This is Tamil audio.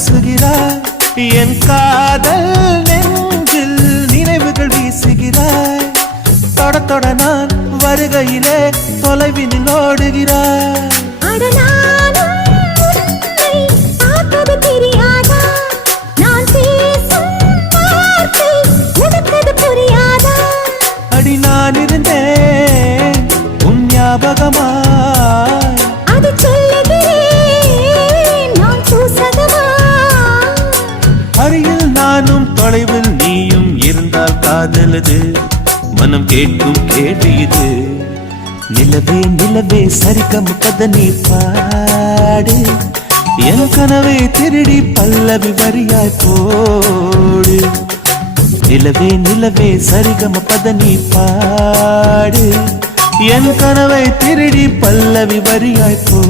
பூசுகிறாய் என் காதல் நெஞ்சில் நினைவுகள் வீசுகிறாய் தொட தொட நான் வருகையிலே தொலைவினில் ஓடுகிறாய் அடி நான் இருந்தேன் உன் ஞாபகமாய் அருகில் நானும் தொலைவில் நீயும் இருந்தால் காதலது மனம் கேட்கும் கேள்வி இது நிலவே நிலவே சரிகம் கதனி பாடு என் கனவை திருடி பல்லவி வரியாய் போடு நிலவே நிலவே சரிகம பதனி பாடு என் கனவை திருடி பல்லவி வரியாய் போ